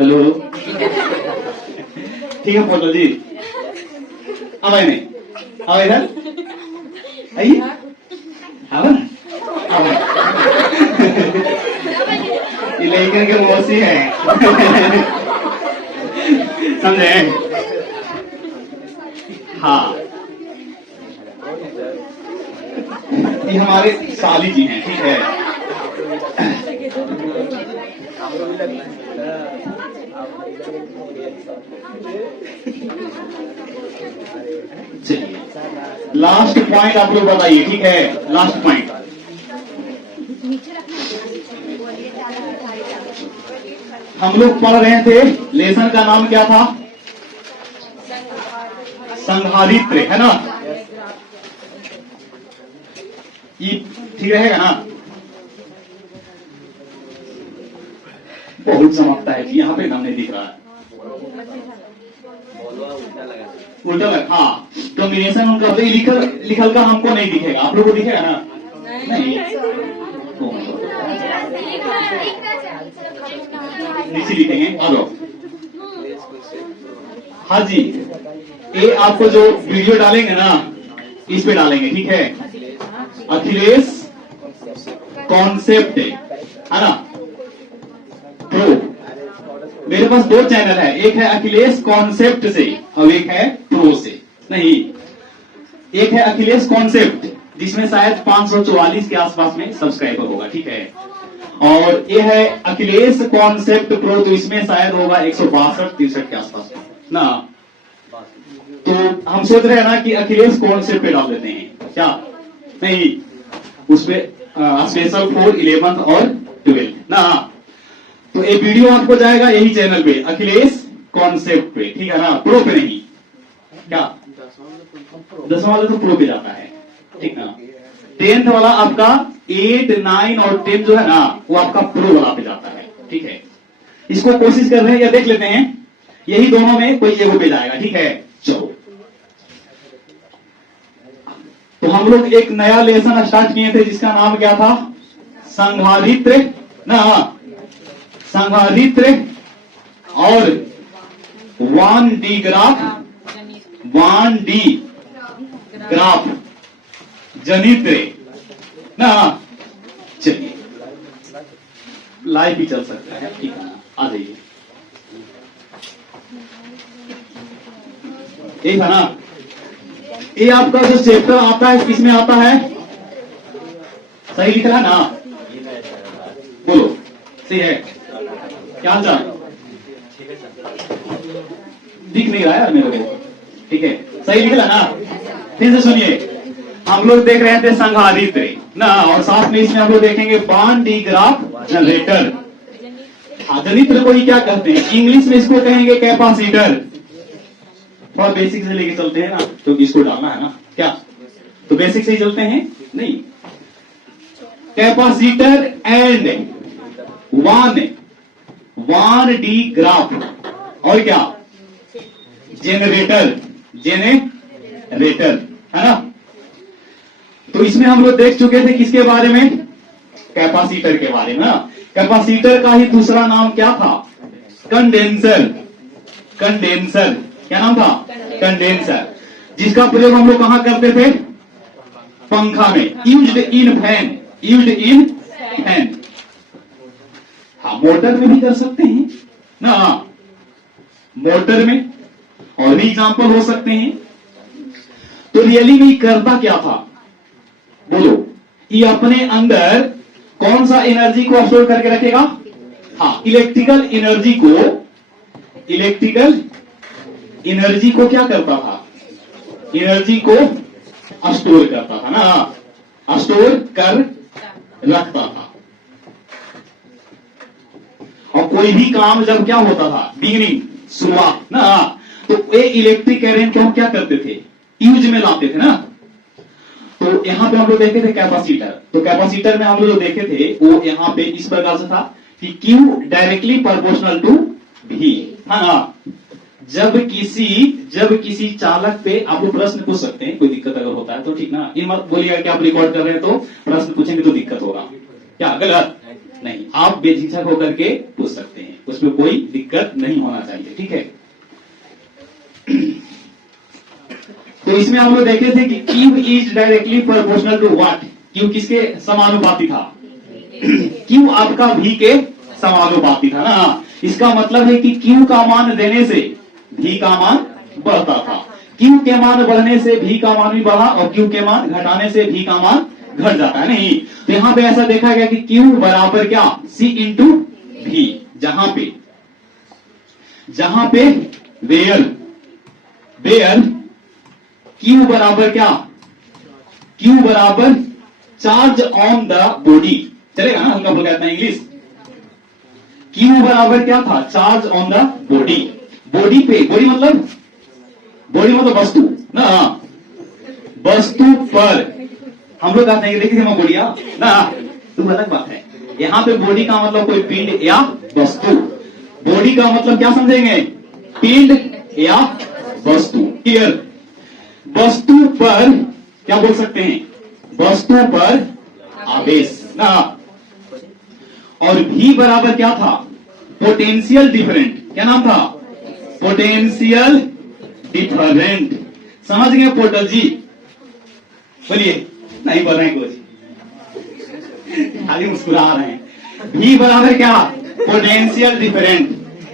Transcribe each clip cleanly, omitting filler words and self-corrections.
Hello. ठीक है photo जी। अब आए नहीं, अब इधर आइए, हाँ ना, अब ये लेकर के मौसी है, समझे? हाँ, ये हमारे साली जी हैं, ठीक है। चलिए लास्ट पॉइंट आप लोग बताइए, ठीक है। लास्ट पॉइंट, हम लोग पढ़ रहे थे, लेसन का नाम क्या था? संहारित्र, है ना? ये ठीक रहेगा ना? बहुत चमकता है, यहाँ पे नाम नहीं दिख रहा है, उल्टा लगा। हाँ, कॉम्बिनेशन उनका तो लिखल का हमको नहीं दिखेगा, आप लोग को दिखेगा ना? नहीं, नीचे लिखेंगे। हेलो, हाँ जी, ये आपको जो वीडियो डालेंगे ना, इस पे डालेंगे, ठीक है। अखिलेश कॉन्सेप्ट है ना प्रो। मेरे पास दो चैनल है, एक है अखिलेश कॉन्सेप्ट से और एक है प्रो से। नहीं, एक है अखिलेश कॉन्सेप्ट जिसमें शायद 544 के आसपास में सब्सक्राइबर होगा, ठीक है। और ये है अखिलेश कॉन्सेप्ट प्रो, तो इसमें शायद होगा 162-63 के आसपास ना। तो हम सोच रहे हैं ना कि अखिलेश कॉन्सेप्ट पे डाल देते हैं, क्या? नहीं, उसपे स्पेशल फॉर 11th और 12th ना। तो ये वीडियो आपको जाएगा यही चैनल पे, अखिलेश कॉन्सेप्ट पे, ठीक है ना, प्रो पे नहीं। क्या 10वां वाला तो प्रो पे जाता है, ठीक ना। 10th वाला आपका 8, 9 और 10 जो है ना, वो आपका प्रो वाला पे जाता है, ठीक है। इसको कोशिश कर रहे हैं या देख लेते हैं, यही दोनों में कोई एगो पे जाएगा, ठीक है। चलो, तो हम लोग एक नया लेसन स्टार्ट किए थे जिसका नाम क्या था? संहारित्र ना, संहारित्र और 1D ग्राफ, 1D ग्राफ जनित्र ना। चलिए लाइव भी चल सकता है, ठीक है, आ जाइए। यही था ना, ये आपका जो चैप्टर आता है किसमें आता है? सही लिख रहा है ना? बोलो, सही है? क्या हाल चाल? दिख नहीं रहा है मेरे को, ठीक है, सही लिख रहा ना? फिर से सुनिए, हम लोग देख रहे थे संहारित्र ना, और साथ में इसमें हम लोग देखेंगे 1D ग्राफ जनरेटर। जनित्र को ही क्या कहते हैं? इंग्लिश में इसको कहेंगे कैपेसिटर। थोड़ा बेसिक से लेके चलते हैं ना, तो इसको डालना है ना, क्या? तो बेसिक से ही चलते हैं। नहीं, कैपेसिटर एंड 1D ग्राफ और क्या? जेनरेटर, जेनरेटर है ना। तो इसमें हम लोग देख चुके थे किसके बारे में? कैपेसिटर के बारे में ना। कैपेसिटर का ही दूसरा नाम क्या था? कंडेंसर। कंडेंसर क्या नाम था? कंडेंसर, जिसका प्रयोग हम लोग कहां करते थे? पंखा में, used in fan, used in fan. हाँ, मोटर में भी कर सकते हैं ना, मोटर में और भी एग्जाम्पल हो सकते हैं। तो रियली में करता क्या था? बोलो, ये अपने अंदर कौन सा एनर्जी को स्टोर करके रखेगा? हाँ, इलेक्ट्रिकल एनर्जी को, इलेक्ट्रिकल एनर्जी को क्या करता था? एनर्जी को स्टोर करता था ना, स्टोर कर रखता था। और कोई भी काम जब क्या होता था? बिगिनिंग, शुरुआत ना, तो ये इलेक्ट्रिक करंट को हम क्या करते थे? यूज में लाते थे ना। तो यहां पे हम लोग देखे थे कैपेसिटर। तो कैपेसिटर में हम लोग जो देखे थे वो यहां पे इस प्रकार से था कि Q directly proportional to V, है ना। जब किसी चालक पे आप लोग प्रश्न पूछ सकते हैं, कोई दिक्कत अगर होता है तो, ठीक ना। इन मत बोलिएगा कि आप रिकॉर्ड कर रहे हैं तो प्रश्न पूछेंगे तो दिक्कत होगा, क्या गलत? नहीं, आप बेझिझक होकर के पूछ सकते हैं, उसमें कोई दिक्कत नहीं होना चाहिए, ठीक है। तो इसमें हम लोग देखे थे कि Q is directly proportional to what. Q किसके समानुपाती था? Q आपका V के समानुपाती था ना। इसका मतलब है कि Q का मान देने से V का मान बढ़ता था, Q के मान बढ़ने से V का मान भी बढ़ा, और Q के मान घटाने से V का मान घट जाता है। नहीं, तो यहां पे ऐसा देखा गया कि Q बराबर क्या? C into V। जहां पे वेयर Q बराबर क्या? Q बराबर चार्ज ऑन द बॉडी, चलेगा ना, हल्का फुल्का इतना इंग्लिश। Q बराबर क्या था? Charge on the body. Body पे, बॉडी मतलब वस्तु ना, वस्तु पर हम लोग कहते हैं, देखिए बोडिया ना, तो अलग बात है। यहाँ पे बॉडी का मतलब कोई पिंड या वस्तु, बॉडी का मतलब क्या समझेंगे? पिंड या वस्तु। क्लियर? वस्तु पर क्या बोल सकते हैं? वस्तु पर आवेश ना। और V बराबर क्या था? Potential different. क्या नाम था? Potential different. समझ गए पोर्टल जी? बोलिए, नहीं बोल रहे हैं कुछ, खाली मुस्कुरा रहे हैं। V बराबर क्या? Potential different.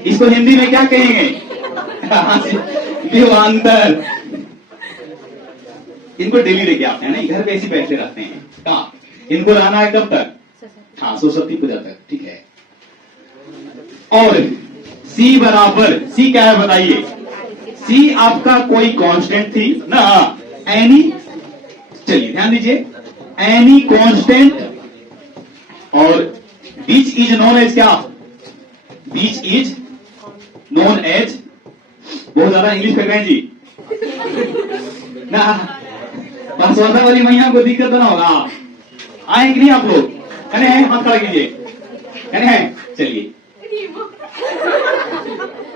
इसको हिंदी में क्या कहेंगे? विभवांतर। इनको डेली लेके आते हैं ना, घर पे ऐसे बैठे रहते हैं। कहा इनको रहना है कब तक? हाँ, सरस्वती पूजा तक, ठीक है। और C बराबर, C क्या है बताइए? C आपका कोई कांस्टेंट थी ना, एनी, चलिए ध्यान दीजिए, एनी कांस्टेंट, और बीच इज नोन एज क्या? बीच इज नोन एज, बहुत ज्यादा इंग्लिश फेंक रहे हैं जी ना, परसौदा वाली मैया को दिक्कत तो ना होगा, आए कि नहीं आप लोग? कहने हैं, हाथ खड़ा कीजिए, कहने हैं, चलिए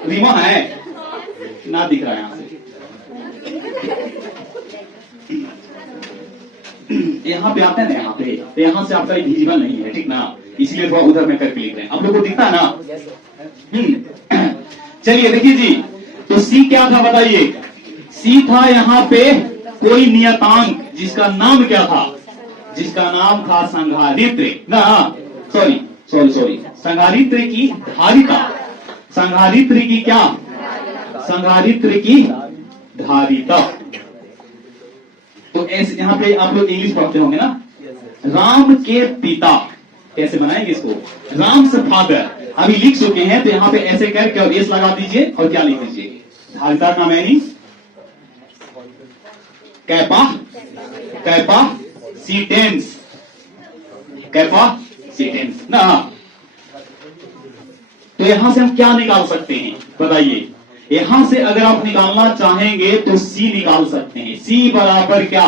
रीमा है ना, दिख रहा है यहां से। यहाँ पे आते हैं ना, यहाँ पे, तो यहाँ से आपका विजिबल नहीं है, ठीक ना, इसलिए थोड़ा उधर में करके लिख रहे हैं। आप लोग को दिखता है ना? चलिए देखिए जी, तो C क्या था बताइए? C था यहाँ पे कोई नियतांक, जिसका नाम क्या था? जिसका नाम था संधारित्र ना, सॉरी, संधारित्र की धारिता। संधारित्र की क्या? संधारित्र की धारिता। तो ऐसे यहाँ पे आप लोग इंग्लिश पढ़ते होंगे ना, राम के पिता, कैसे बनाएंगे इसको? राम से फादर, अभी लिख चुके हैं, तो यहाँ पे ऐसे करके और एस लगा दीजिए, और क्या लिख दीजिए? धारिता का मैनी कैपासिटेंस, कैपासिटेंस ना। तो यहां से हम क्या निकाल सकते हैं बताइए? यहां से अगर आप निकालना चाहेंगे तो C निकाल सकते हैं। C बराबर क्या?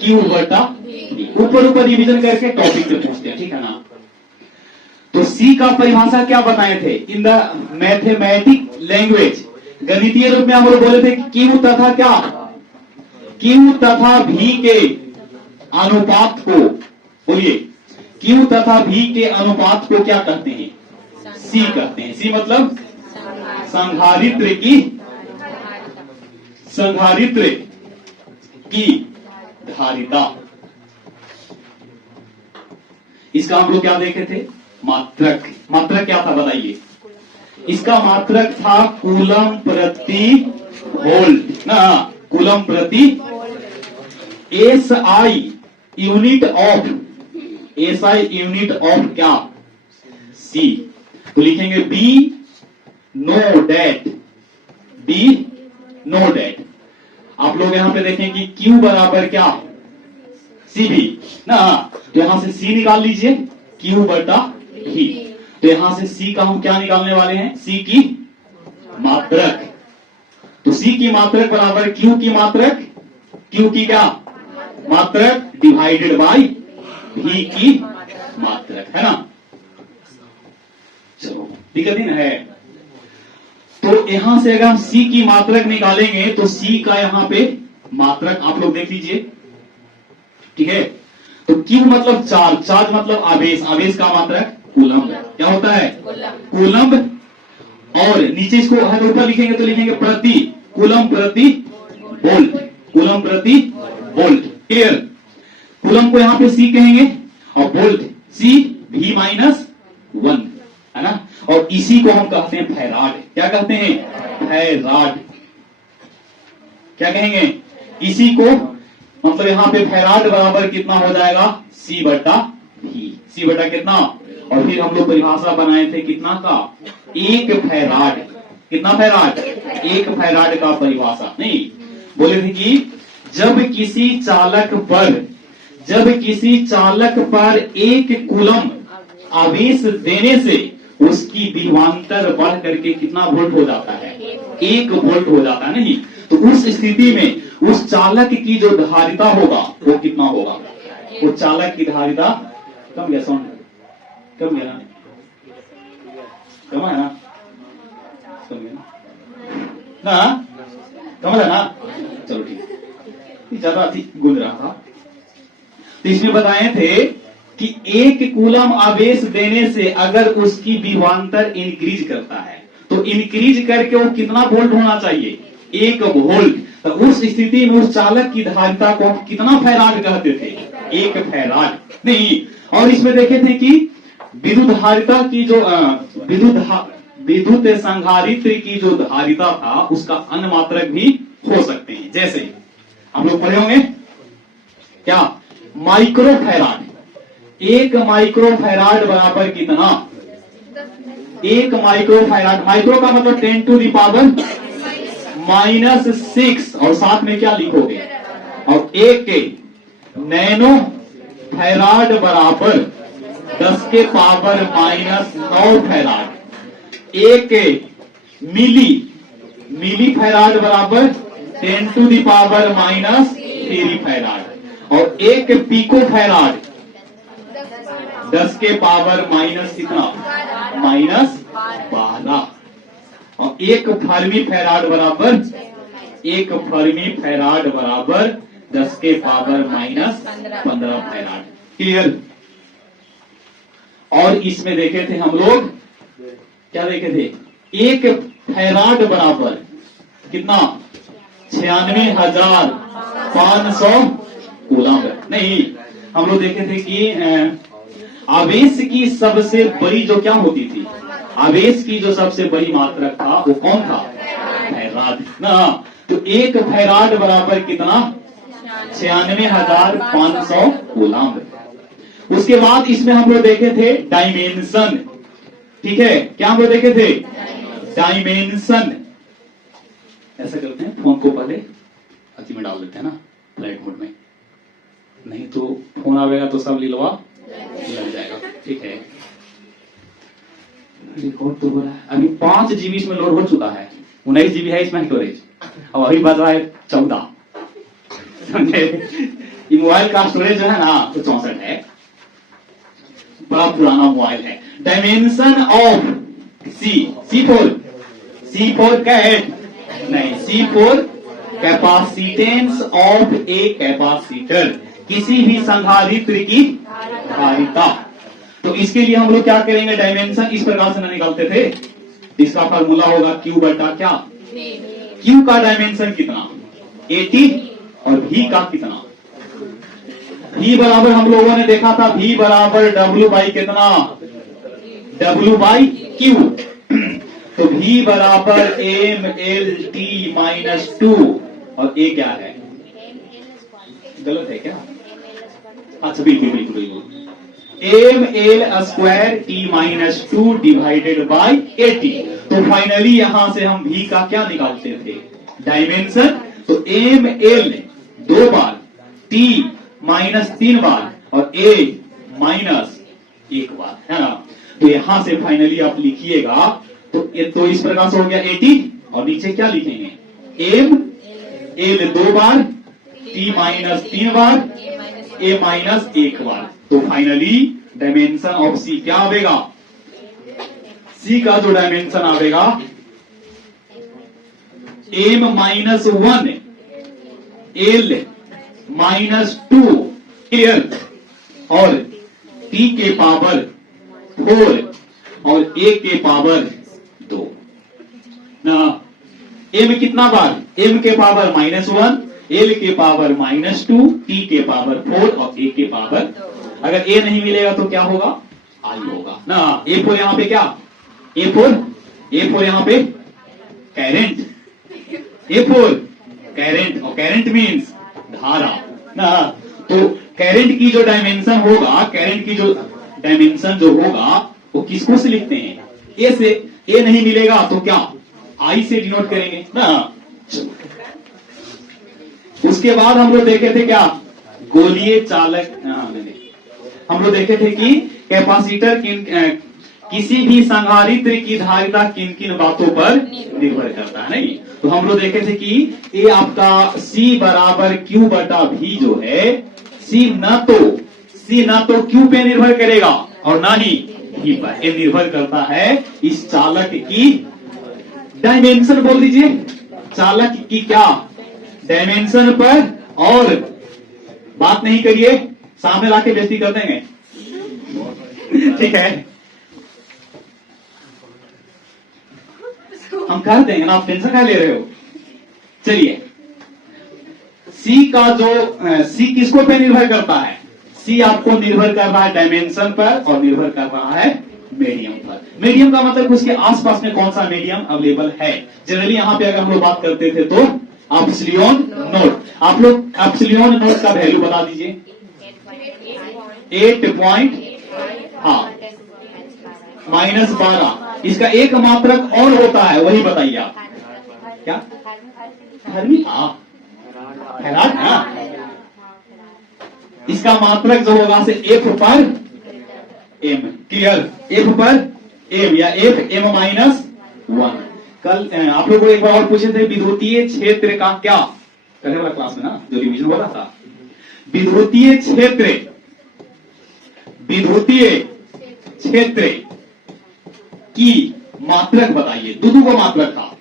Q बटा V। ऊपर डिवीजन करके टॉपिक पे पूछते हैं, ठीक है ना। तो C का परिभाषा क्या बताए थे? इन द मैथमेटिक लैंग्वेज, गणितीय रूप में हम लोग बोले थे कि Q तथा क्या? Q तथा V के अनुपात को, बोलिए, Q तथा V के अनुपात को क्या कहते हैं? C कहते हैं। C मतलब संधारित्र की धारिता। इसका हम लोग क्या देखे थे? मात्रक। मात्रक क्या था बताइए? इसका मात्रक था कूलम प्रति वोल्ट ना, कूलम प्रति, SI unit of, SI unit of क्या? C। तो लिखेंगे B नो डेट, B नो डेट। आप लोग यहां पे देखें कि Q बराबर क्या? CV ना, तो यहां से C निकाल लीजिए, Q बटा V। तो यहां से C का हम क्या निकालने वाले हैं? C की मात्रक। तो C की मात्रक बराबर Q की मात्रक, Q की क्या? मात्रक डिवाइडेड बाय V की मात्रक, है ना। चलो दिक्कत ही ना है। तो यहां से अगर हम C की मात्रक निकालेंगे तो C का यहां पे मात्रक आप लोग देख लीजिए, ठीक है। तो Q मतलब चार्ज, चार्ज मतलब आवेश, आवेश का मात्रक कूलम्ब। क्या होता है? कूलम्ब। और नीचे इसको अगर ऊपर लिखेंगे तो लिखेंगे प्रति, कूलम्ब प्रति वोल्ट, कूलम्ब प्रति वोल्ट। क्लियर? कूलम्ब को यहां पे सी कहेंगे और वोल्ट सी V माइनस 1, है ना। और इसी को हम कहते हैं फैराड। क्या कहते हैं? फैराड। क्या कहेंगे? इसी को मतलब यहां पे फैराड बराबर कितना हो जाएगा? C बटा V। C बटा कितना? और फिर हम लोग परिभाषा बनाए थे कितना का? 1 फैराड। कितना फैराड? 1 फैराड का परिभाषा नहीं, बोले थे कि जब किसी चालक पर 1 कूलम्ब आवेश देने से उसकी विभवांतर बढ़ करके कितना वोल्ट हो जाता है? 1 वोल्ट हो जाता है। नहीं तो उस स्थिति में उस चालक की जो धारिता होगा वो कितना होगा? वो चालक की धारिता कम गया, साउंड कम गया ना, कम है ना, कम गया ना, कम है ना, चलो ठीक, ज्यादा गूंज रहा था। तो इसमें बताए थे कि 1 कूलम आवेश देने से अगर उसकी विभवांतर इंक्रीज करता है तो इंक्रीज करके वो कितना वोल्ट होना चाहिए? 1 वोल्ट। तो उस स्थिति में उस चालक की धारिता को हम कितना फैराड कहते थे? 1 फैराड। नहीं, और इसमें देखे थे कि विद्युत धारिता की जो विद्युत संधारित्र की जो धारिता था उसका अनुमात्रक भी हो सकते हैं। जैसे हम लोग पढ़े होंगे क्या? Micro farad. 1 माइक्रो फैराड बराबर कितना? 1 माइक्रो फैराड, माइक्रो का मतलब 10 टू द पावर -6 और साथ में क्या लिखोगे? और 1 नैनो फैराड बराबर 10 के पावर -9 फैराड। 1 मिली फैराड बराबर 10 टू द पावर -3 फैराड। और 1 पिको फैराड 10 के पावर माइनस कितना? -12। और 1 फर्मी फैराड बराबर 10 के पावर -15 फैराड। क्लियर? और इसमें देखे थे हम लोग, क्या देखे थे? 1 फैराड बराबर कितना? 96,500 कूलम्ब। नहीं, हम लोग देखे थे कि आवेश की सबसे बड़ी जो क्या होती थी? आवेश की जो सबसे बड़ी मात्रक था वो कौन था? फैराड ना। तो 1 फैराड बराबर कितना? 96,500 कूलम्ब। उसके बाद इसमें हम लोग देखे थे डायमेंशन। ठीक है, क्या हम लोग देखे थे? डायमेंशन। ऐसा करते हैं, फोन को पहले अति में डाल देते हैं ना, फ्लाइट मोड में, नहीं तो फोन आवेगा तो सब लीलवा लग जाएगा। ठीक है, रिकॉर्ड तो हो रहा है। अभी 5 GB इसमें लोड हो चुका है, 19 GB है इसमें स्टोरेज, और अभी बज रहा है 14। समझे? ये मोबाइल का स्टोरेज जो है ना तो 64 है, बड़ा पुराना मोबाइल है। डायमेंशन ऑफ C4 कैट नहीं, C4 capacitance of a capacitor, किसी भी संधारित्र की धारिता। तो इसके लिए हम लोग क्या करेंगे? डायमेंशन इस प्रकार से निकालते थे, इसका फार्मूला होगा Q बटा क्या? Q का डायमेंशन कितना? 80 और V का कितना? V बराबर हम लोगों ने देखा था V बराबर W बाई कितना? W by Q। तो V बराबर MLT-2 और A क्या है? गलत है क्या? अच्छा बिल्कुल ML² डिवाइडेड बाई 80। तो फाइनली यहां से हम V का क्या निकालते थे? डायमेंशन। तो ML 2 बार, T -3 बार और A -1 बार, है ना। तो यहां से फाइनली आप लिखिएगा तो इस प्रकार से हो गया 80 और नीचे क्या लिखेंगे? ML 2 bar, T -3 bar, A -1 बार। तो फाइनली डायमेंशन ऑफ C क्या आवेगा? C का जो डायमेंशन आवेगा M -1 L -2। क्लियर? और T के पावर 4 और a के पावर 2 ना। m कितना बार? m के पावर -1, l के पावर -2, t के पावर 4 और a के पावर। अगर a नहीं मिलेगा तो क्या होगा? I होगा ना। A4 यहां पे क्या? A4 यहां पे करंट, A4 करंट, और करंट मीन्स धारा ना। तो करंट की जो डायमेंशन होगा, करंट की जो डायमेंशन जो होगा वो किसको से लिखते हैं? ए से। ए नहीं मिलेगा तो क्या? आई से डिनोट करेंगे ना। उसके बाद हम लोग देखे थे क्या? गोलीय चालक। हम लोग देखे थे कि कैपेसिटर किसी भी संधारित्र की धारिता किन किन बातों पर निर्भर करता है, नहीं? तो हम लोग देखे थे कि ये आपका C बराबर Q बटा V जो है, C न तो Q पे निर्भर करेगा और ना ही V पर। ये निर्भर करता है इस चालक की डायमेंशन, बोल दीजिए चालक की क्या डायमेंशन पर। और बात नहीं करिए, सामने लाके बेइज्जती कर देंगे, ठीक है? हम कर देंगे ना, आप टेंशन क्या ले रहे हो? चलिए, C का जो C किसको पे निर्भर करता है? C आपको निर्भर कर रहा है डायमेंशन पर और निर्भर कर रहा है मीडियम पर। मीडियम का मतलब उसके आसपास में कौन सा मीडियम अवेलेबल है। जनरली यहां पे अगर हम लोग बात करते थे तो एप्सिलॉन नोट। आप लोग एप्सिलॉन नोट का वैल्यू बता दीजिए। 8 पॉइंट, हाँ, -12। इसका एक मात्रक और होता है, वही बताइए आप। क्या? फर्मी? हाँ, फैराड ना। इसका मात्रक जो होगा से F पर M, क्लियर? F पर M या F M-1। कल आप लोगों को एक बार और पूछे थे विद्युतीय क्षेत्र का क्या, पहले वाला क्लास में ना जो रिवीजन हो रहा था, विद्युतीय क्षेत्र की मात्रक बताइए। दो को मात्रक था,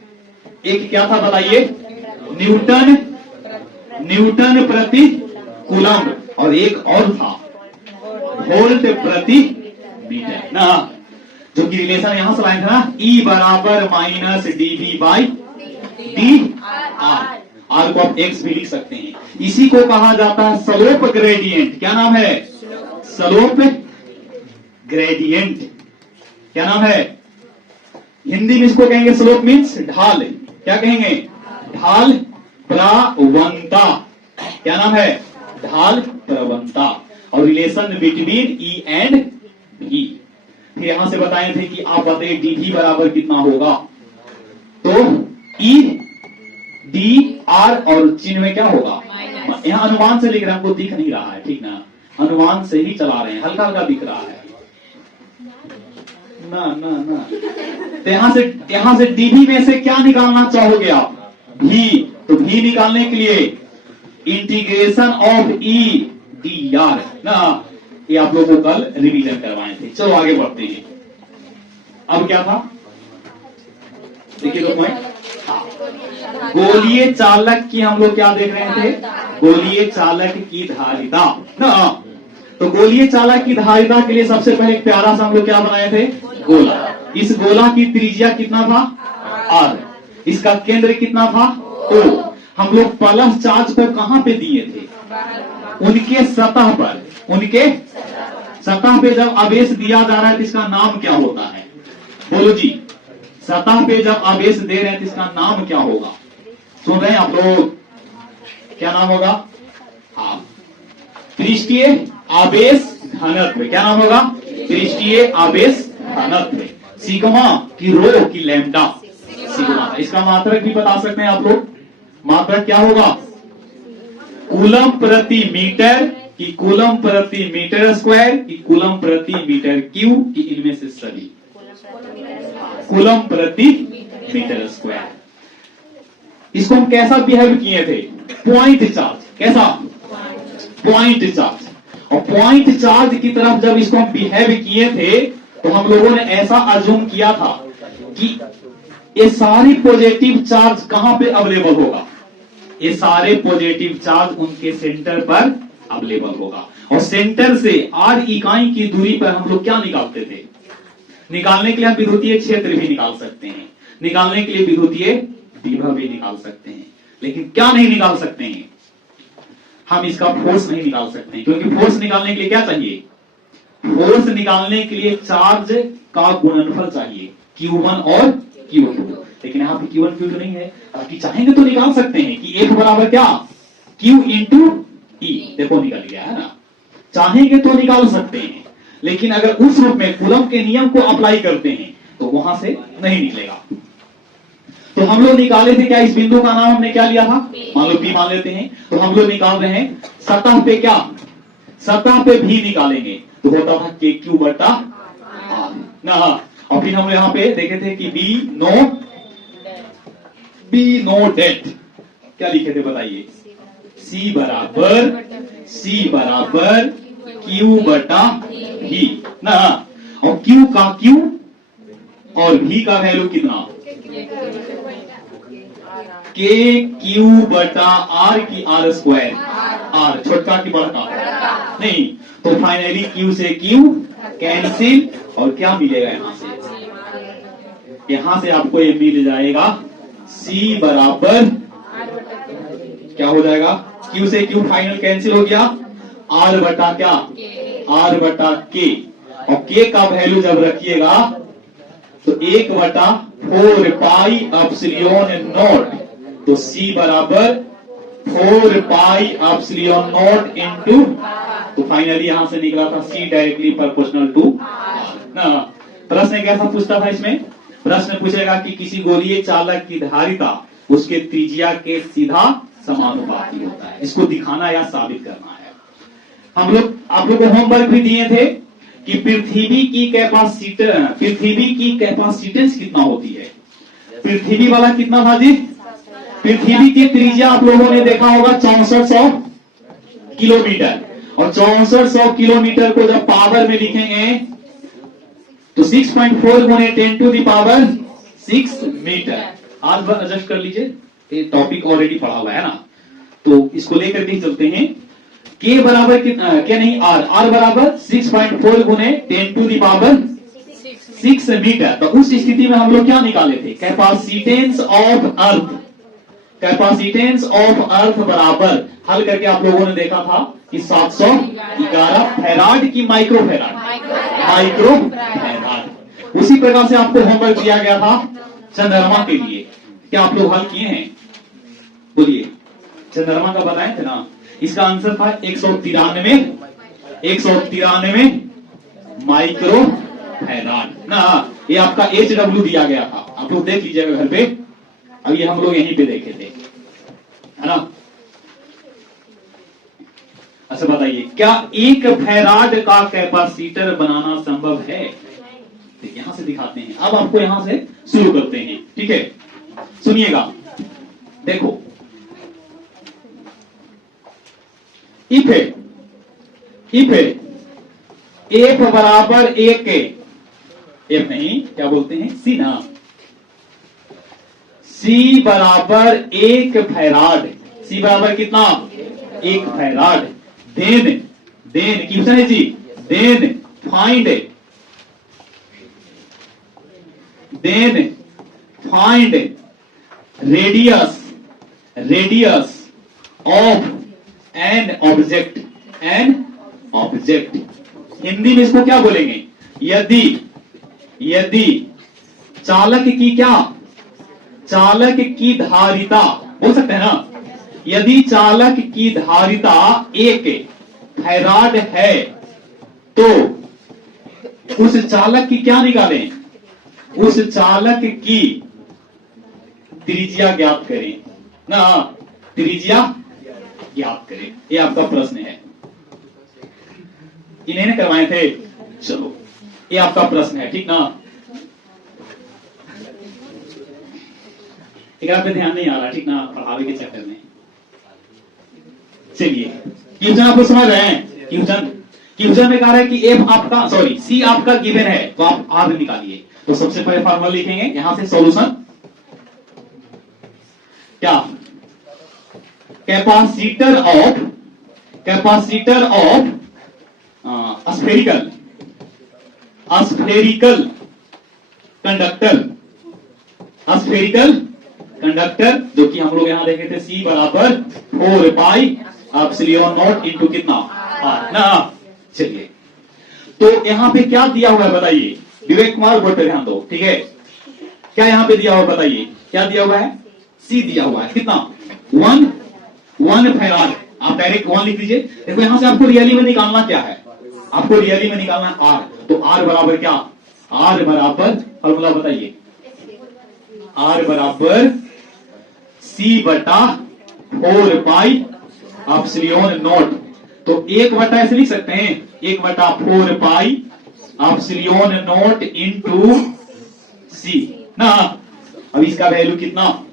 एक क्या था बताइए? न्यूटन प्रति कूलम, और एक और था वोल्ट प्रति मीटर ना। जो कि रिलेशन यहां से लाइन था ना, E बराबर -dV बाई dr। आर को आप x भी लिख सकते हैं। इसी को कहा जाता है स्लोप ग्रेडियंट। क्या नाम है? Slope gradient. क्या नाम है? हिंदी में इसको कहेंगे स्लोप मीन्स ढाल। क्या कहेंगे? ढाल प्रवणता। क्या नाम है? ढाल प्रवणता। और relation between E and V। फिर यहां से बताए थे कि आप बताइए dV बराबर कितना होगा। तो E dr और चिन्ह में क्या होगा? यहां अनुमान से लिख रहे हैं, हमको दिख नहीं रहा है, ठीक ना? अनुमान से ही चला रहे हैं, हल्का हल्का दिख रहा है ना ना ना। तो यहां से dV में से क्या निकालना चाहोगे आप? V। तो V निकालने के लिए इंटीग्रेशन ऑफ E dr ना, ये आप लोगों को कल रिवीजन करवाए थे। चलो आगे बढ़ते हैं। अब क्या था देखिए, दो पॉइंट। गोलीय चालक की हम लोग क्या देख रहे थे? गोलीय चालक की धारिता ना। तो गोलीय चालक की धारिता के लिए सबसे पहले एक प्यारा सा हम लोग क्या बनाए थे? गोला। इस गोला की त्रिज्या कितना था? r। इसका केंद्र कितना था? O। हम लोग प्लस चार्ज को कहां पे दिए थे? उनके सतह पर। उनके सतह पे जब आवेश दिया जा रहा है तो इसका नाम क्या होता है? बोलो जी। सतह पे जब आवेश दे रहे हैं तो इसका नाम क्या होगा? सुन रहे हैं आप लोग? क्या नाम होगा? हाँ, पृष्ठीय आवेश घनत्व। क्या नाम होगा? पृष्ठीय आवेश घनत्व। सिग्मा की रो की लैम्डा सिग्मा। इसका मात्रक भी बता सकते हैं आप लोग। मात्रक क्या होगा? कूलम प्रति मीटर की कूलम प्रति मीटर स्क्वायर की कूलम प्रति मीटर क्यूब की इनमें से सभी कूलम प्रति मीटर स्क्वायर। इसको हम कैसा बिहेव किए थे? Point charge. कैसा? Point charge. और पॉइंट चार्ज की तरफ जब इसको हम बिहेव किए थे तो हम लोगों ने ऐसा अज्यूम किया था कि ये सारी पॉजिटिव चार्ज कहां पे अवेलेबल होगा? ये सारे पॉजिटिव चार्ज उनके सेंटर पर अवेलेबल होगा। और सेंटर से r इकाई की दूरी पर हम लोग क्या निकालते थे? निकालने के लिए हम विद्युतीय क्षेत्र भी निकाल सकते हैं, निकालने के लिए विद्युतीय विभव भी निकाल सकते हैं, लेकिन क्या नहीं निकाल सकते हैं, हम इसका फोर्स नहीं निकाल सकते हैं, क्योंकि फोर्स निकालने के लिए क्या चाहिए, फोर्स निकालने के लिए चार्ज का गुणनफल चाहिए, Q1 और Q2, लेकिन यहाँ पे Q1 Q2 नहीं है। बाकी चाहेंगे तो निकाल सकते हैं कि F बराबर क्या, Q इंटू E, देखो निकल गया है ना, चाहेंगे तो निकाल सकते हैं, लेकिन अगर उस रूप में कूलम के नियम को अप्लाई करते हैं तो वहां से नहीं निकलेगा। तो हम लोग निकाले थे क्या, इस बिंदु का नाम हमने क्या लिया था, मान लो P मान लेते हैं, तो हम लोग निकाल रहे हैं सतह पे क्या, सतह पे भी निकालेंगे तो होता था KQ बटा R ना। और फिर हम यहाँ पे देखे थे कि बी नो डेट, क्या लिखे थे बताइए, C बराबर Q बटा V ना, और Q का Q और V का वैल्यू कितना, KQ बटा R की R स्क्वायर, R छोटा की बड़ा नहीं, तो फाइनली Q से Q कैंसिल, और क्या मिलेगा यहां से आपको ये मिल जाएगा C बराबर क्या हो जाएगा, Q से Q फाइनल कैंसिल हो गया, R बटा क्या, R बटा K, और K का वैल्यू जब रखिएगा तो 1/4 पाई एप्सिलॉन नॉट, तो C बराबर 4 पाई एप्सिलॉन नॉट इंटू, तो फाइनली यहां से निकला था C डायरेक्टली प्रोपोर्शनल टू ना। प्रश्न कैसा पूछता था इसमें, प्रश्न पूछेगा कि किसी गोलीय चालक की धारिता उसके त्रिज्या के सीधा समानुपाती होता है, इसको दिखाना या साबित करना है। हम लोग आप लोग को होमवर्क भी दिए थे कि पृथ्वी की कैपेसिटेंस कितना होती है, पृथ्वी वाला कितना था जी, पृथ्वी की त्रिज्या आप लोगों ने देखा होगा 6400 किलोमीटर, और 6400 किलोमीटर को जब पावर में लिखेंगे तो 6.4 गुणे 10 टू द पावर 6 मीटर। आज बार एडजस्ट कर लीजिए, ये टॉपिक ऑलरेडी पढ़ा हुआ है ना, तो इसको लेकर के चलते हैं। K बराबर कितना, क्या नहीं R बराबर 6.4 गुणे 10 टू द पावर 6 मीटर। तो उस स्थिति में हम लोग क्या निकाले थे, capacitance of earth, capacitance of earth बराबर, हल करके आप लोगों ने देखा था कि 711 फैराड की माइक्रो फैराड, उसी प्रकार से आपको होमवर्क दिया गया था चंद्रमा के लिए, क्या आप लोग हल किए हैं, बोलिए, चंद्रमा का बताए थे ना, इसका आंसर था 193 माइक्रो फैराड ना। ये आपका HW दिया गया था, आप लोग देख लीजिएगा घर पे, अब ये हम लोग यहीं पे देखे थे है ना। अच्छा बताइए, क्या 1 फैराड का कैपेसिटर बनाना संभव है, तो यहां से दिखाते हैं। अब आपको यहां से शुरू करते हैं, ठीक है, सुनिएगा, देखो, इफ F बराबर 1, F नहीं क्या बोलते हैं, C ना, C बराबर 1 फैराड, C बराबर कितना, 1 फैराड, देन क्वेश्चन है G, then find radius of an object, Hindi में इसको क्या बोलेंगे, यदि चालक की धारिता, बोल सकते हैं ना, यदि चालक की धारिता 1 फैराड है तो उस चालक की क्या निकालें, उस चालक की त्रिज्या ज्ञात करें ना, त्रिज्या ज्ञात करें, ये आपका प्रश्न है, इन्हें ना करवाए थे, चलो ये आपका प्रश्न है, ठीक ना। एक पे ध्यान नहीं आ रहा, ठीक ना, पढ़ावे के चक्कर में। चलिए क्वेश्चन आपको समझ रहे हैं, क्वेश्चन में कह रहा है कि F आपका C आपका गिवन है, तो आप R निकालिए। तो सबसे पहले फार्मूला लिखेंगे, यहां से सॉल्यूशन, क्या, capacitor of conductor, spherical conductor, जो कि हम लोग यहां देखे थे C बराबर 4 पाई एप्सिलॉन नॉट इंटू कितना R ना। चलिए, तो यहां पे क्या दिया हुआ है बताइए, विवेक कुमार बोर्ड पे ध्यान दो, ठीक है। क्या यहां पे दिया हुआ बताइए, क्या दिया हुआ है, C दिया हुआ है, कितना 1 फैराड। आप डायरेक्ट 1 लिख लीजिए। देखो यहां से आपको रियली में निकालना क्या है, आपको रियली में निकालना है R। तो R बराबर क्या, R बराबर फॉर्मूला बताइए, R बराबर C बटा 4 पाई एप्सिलॉन नॉट। तो 1 बटा ऐसे लिख सकते हैं, 1 बटा 4 pi epsilon not into C ना। अब इसका वैल्यू कितना,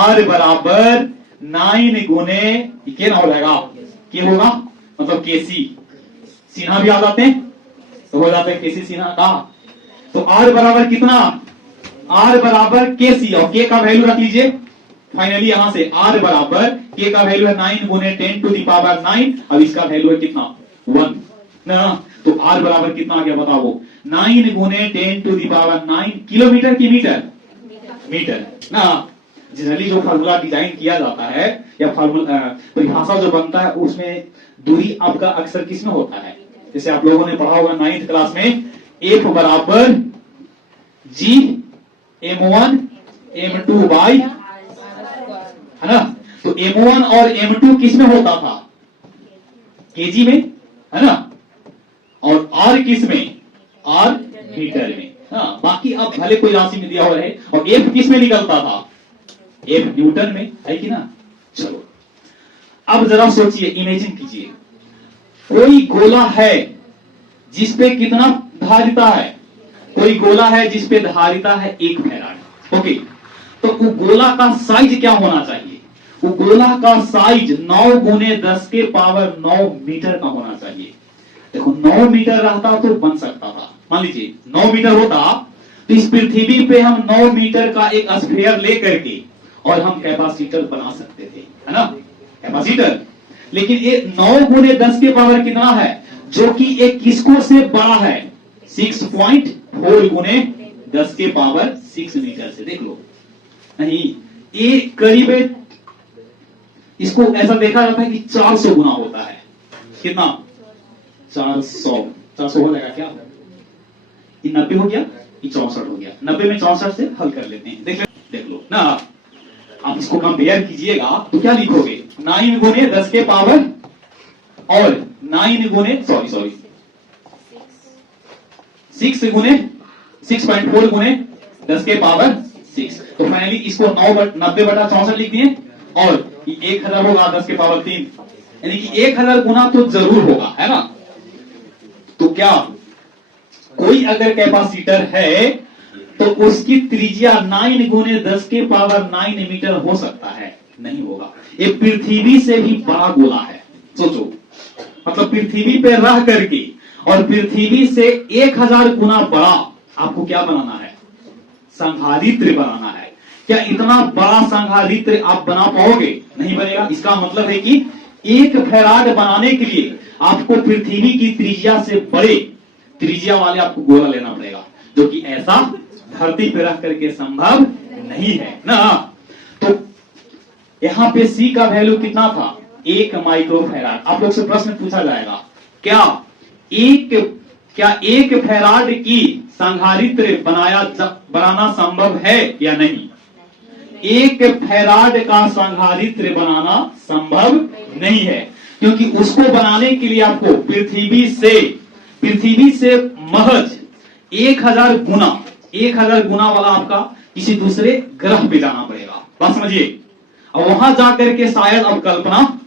R बराबर 9 गुने के ना हो जाएगा, के होगा मतलब KC, सिन्हा भी आ जाते हैं तो हो जाता है KC सिन्हा का। तो R बराबर कितना, R बराबर KC, और K का वैल्यू रख लीजिए फाइनली यहां से। R बराबर K का वैल्यू है 9 गुने 10 टू द पावर 9। अब इसका वैल्यू है कितना 1 ना। तो R बराबर कितना आ गया बताओ, 9 गुने 10 टू द पावर 9 किलोमीटर की मीटर, मीटर ना। जनरली जो फार्मूला डिजाइन किया जाता है या फार्मूला परिभाषा जो बनता है उसमें दूरी आपका अक्सर किसमें होता है, जैसे आप लोगों ने पढ़ा होगा 9th क्लास में, F बराबर G M1 M2 बाई, है ना। तो M1 और M2 किसमें होता था, केजी में, है ना। और R किसमें, R मीटर में। हाँ, बाकी अब भले कोई राशि में दिया हुआ है। और F किसमें निकलता था, F न्यूटन में, है कि ना। चलो अब जरा सोचिए, इमेजिन कीजिए, कोई गोला है जिसपे कितना धारिता है, कोई गोला है जिसपे धारिता है 1 फैराड। ओके, तो वो गोला का साइज क्या होना चाहिए, वो गोला का साइज 9 गुने 10 के पावर 9 मीटर का होना चाहिए। देखो 9 मीटर रहता तो बन सकता था, मान लीजिए 9 मीटर होता तो इस पृथ्वी पे हम 9 मीटर का एक स्फीयर लेकर के और हम कैपेसिटर बना सकते थे, है ना, कैपेसिटर। लेकिन ये 9 गुने 10 के पावर कितना है, जो कि एक किसको से बड़ा है, 6.4 गुने 10 के पावर 6 मीटर से। देख लो, नहीं ये करीब, इसको ऐसा देखा जाता है कि 400 गुना होता है। कितना, 400 हो जाएगा क्या, ये 90 हो गया, ये 64 हो गया। 90 में 64 से हल कर लेते हैं, देख लो ना। आप इसको कंपेयर कीजिएगा तो क्या लिखोगे, 9 गुने 10 के पावर और 9 गुने 6 गुने 6.4 गुने 10 के पावर 6। तो फाइनली इसको 90 बटा 64 लिख दिए और 1000 होगा 10 के पावर 3, यानी कि 1000 गुना तो जरूर होगा, है ना। तो क्या कोई अगर कैपेसिटर है तो उसकी त्रिज्या 9 गुने 10 के पावर 9 मीटर हो सकता है, नहीं होगा। ये पृथ्वी से भी बड़ा गोला है, सोचो, मतलब पृथ्वी पे रह करके और पृथ्वी से 1000 गुना बड़ा आपको क्या बनाना है, संधारित्र बनाना है। क्या इतना बड़ा संधारित्र आप बना पाओगे, नहीं बनेगा। इसका मतलब है कि 1 फैराड बनाने के लिए आपको पृथ्वी की त्रिज्या से बड़े त्रिज्या वाले आपको गोला लेना पड़ेगा, जो कि ऐसा धरती पे रख करके संभव नहीं है ना। तो यहां पे C का वैल्यू कितना था, 1 माइक्रो फैराड। आप लोग से प्रश्न पूछा जाएगा, क्या एक फैराड की संधारित्र बनाना संभव है या नहीं। 1 फैराड का संधारित्र बनाना संभव नहीं है, क्योंकि उसको बनाने के लिए आपको पृथ्वी से महज 1000 गुना वाला आपका किसी दूसरे ग्रह पे जाना पड़ेगा। बात समझिए, और वहां जाकर के शायद आप कल्पना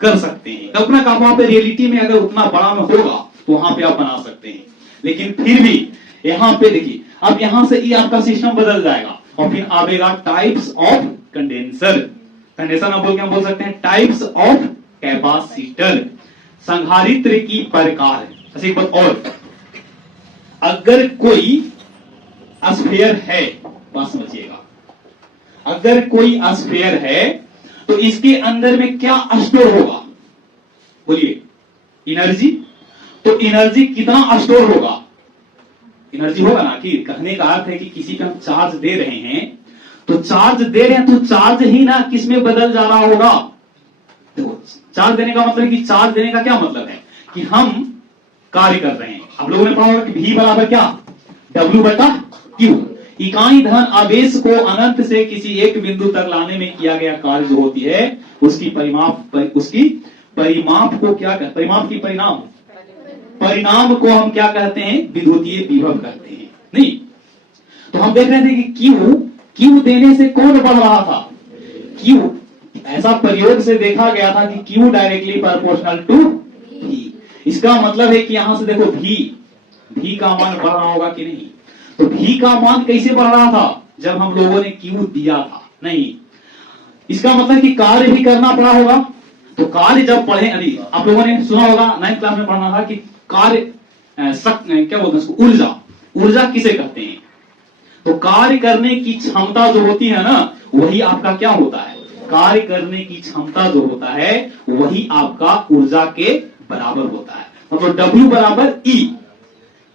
कर सकते हैं, कल्पना का वहां पे रियलिटी में अगर उतना बड़ा में होगा तो वहां पे आप बना सकते हैं। लेकिन फिर भी यहां पे देखिए, अब यहां से ये आपका सिस्टम बदल जाएगा और फिर आएगा टाइप्स ऑफ कंडेंसर। कंडेंसर आप बोल सकते हैं टाइप्स ऑफ कैपेसिटर, संधारित्र की प्रकार। एक बात और, अगर कोई स्फीयर है, बात समझिएगा, अगर कोई स्फीयर है तो इसके अंदर में क्या स्टोर होगा, बोलिए, एनर्जी। तो एनर्जी कितना स्टोर होगा, एनर्जी होगा ना। कि कहने का अर्थ है कि किसी पे हम चार्ज दे रहे हैं, तो चार्ज दे रहे हैं तो चार्ज ही ना किस में बदल जा रहा होगा। देखो चार्ज देने का मतलब है कि चार्ज देने का क्या मतलब है कि हम कार्य कर रहे हैं। आप लोगों ने पढ़ा होगा कि V बराबर क्या, W बटा Q। इकाई धन आवेश को अनंत से किसी एक बिंदु तक लाने में किया गया कार्य जो होती है उसकी परिमाप को क्या कहते, परिमाप की परिणाम को हम क्या कहते हैं, विद्युतीय विभव कहते हैं। नहीं तो हम देख रहे थे कि Q देने से कौन बढ़ रहा था, Q। ऐसा प्रयोग से देखा गया था कि Q directly proportional to V। इसका मतलब है कि यहां से देखो V का मान बढ़ रहा होगा कि नहीं। तो V का मान कैसे बढ़ रहा था, जब हम लोगों ने Q दिया था। नहीं, इसका मतलब कि कार्य भी करना पड़ा होगा। तो कार्य जब पढ़े, अभी आप लोगों ने सुना होगा 9th क्लास में पढ़ना था कि कार्य क्या बोलते हैं उसको, ऊर्जा किसे कहते हैं। तो कार्य करने की क्षमता जो होती है ना, वही आपका क्या होता है, कार्य करने की क्षमता जो होता है वही आपका ऊर्जा के बराबर होता है। मतलब W बराबर E,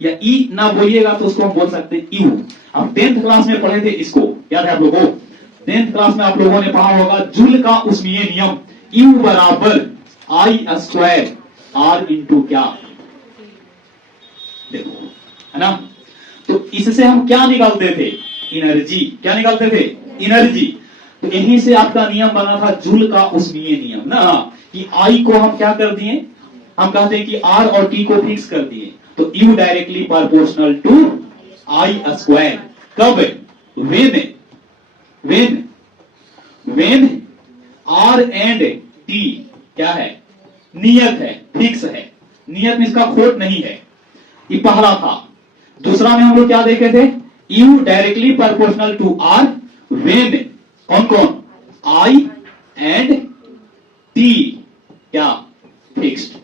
या E ना बोलिएगा तो उसको हम बोल सकते हैं U। अब 10th क्लास में पढ़े थे इसको, याद है आप लोगों को। 10th क्लास में आप लोगों ने पढ़ा होगा जूल का उष्मीय नियम, U बराबर I स्क्वायर R इंटू क्या, देखो है ना। तो इससे हम क्या निकालते थे, एनर्जी। क्या निकालते थे, एनर्जी। तो यहीं से आपका नियम बना था जूल का उष्मीय नियम ना, कि I को हम क्या कर दिए, हम कहते हैं कि R और T को फिक्स कर दिए। तो U directly proportional to I square. कब, वेन R एंड T क्या है, नियत है, फिक्स है। नियत में इसका खोट नहीं है। ये पहला था। दूसरा में हम लोग क्या देखे थे, U directly proportional to R when कौन I एंड T क्या, फिक्स्ड।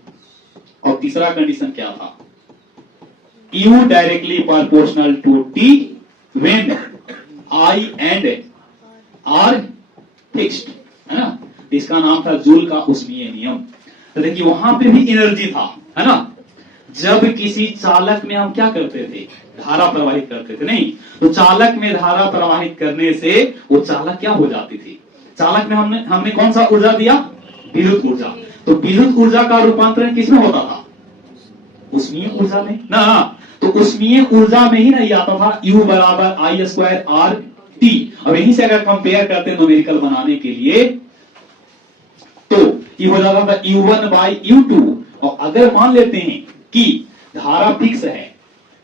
और तीसरा कंडीशन क्या था, U directly proportional to T when I and R fixed, है ना। इसका नाम था जूल का उष्मीय नियम। तो देखिए वहां पे भी एनर्जी था, है ना। जब किसी चालक में हम क्या करते थे, धारा प्रवाहित करते थे। नहीं तो चालक में धारा प्रवाहित करने से वो चालक क्या हो जाती थी, चालक में हमने कौन सा ऊर्जा दिया, विद्युत ऊर्जा। तो विद्युत ऊर्जा का रूपांतरण किसमें होता था, उष्मीय ऊर्जा में ना। तो उष्मीय ऊर्जा में ही ना ये आता था U बराबर I स्क्वायर R T। अब यहीं से अगर कंपेयर करते हैं न्यूमेरिकल बनाने के लिए, तो ये हो जाता था U1 बाई U2। और अगर मान लेते हैं कि धारा फिक्स है,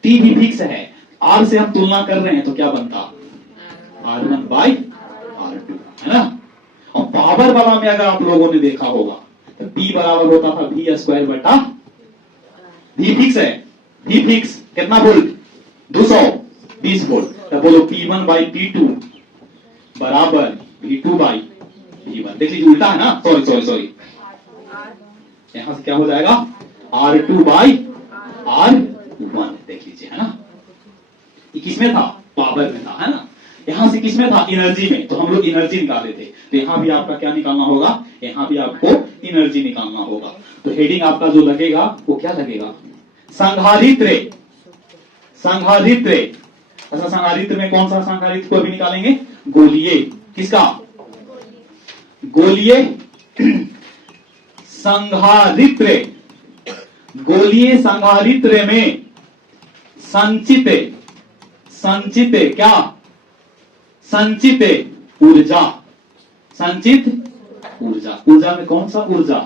T भी फिक्स है, R से हम तुलना कर रहे हैं, तो क्या बनता, R1 बाई R2, है ना। और पावर वाला में अगर आप लोगों ने देखा होगा तो P बराबर होता था V स्क्वायर बटा, V फिक्स है, V फिक्स कितना वोल्ट, 220 वोल्ट। तो बोलो P1 बाई P2 बराबर V2 बाई V1। देख लीजिए उल्टा है ना, सॉरी यहां से क्या हो जाएगा, R2 बाई R1। देख लीजिए, है ना। ये किसमें था, पावर में था, है ना। यहां से किसमें था, एनर्जी में। तो हम लोग एनर्जी निकाले थे। तो यहां भी आपका क्या निकालना होगा, यहां भी आपको एनर्जी निकालना होगा। तो हेडिंग आपका जो लगेगा वो क्या लगेगा, संधारित्र। अच्छा संधारित्र में कौन सा संधारित्र को अभी निकालेंगे, गोलीय। किसका, गोलीय संधारित्र। गोलीय संधारित्र में संचित क्या, संचित ऊर्जा। ऊर्जा में कौन सा ऊर्जा,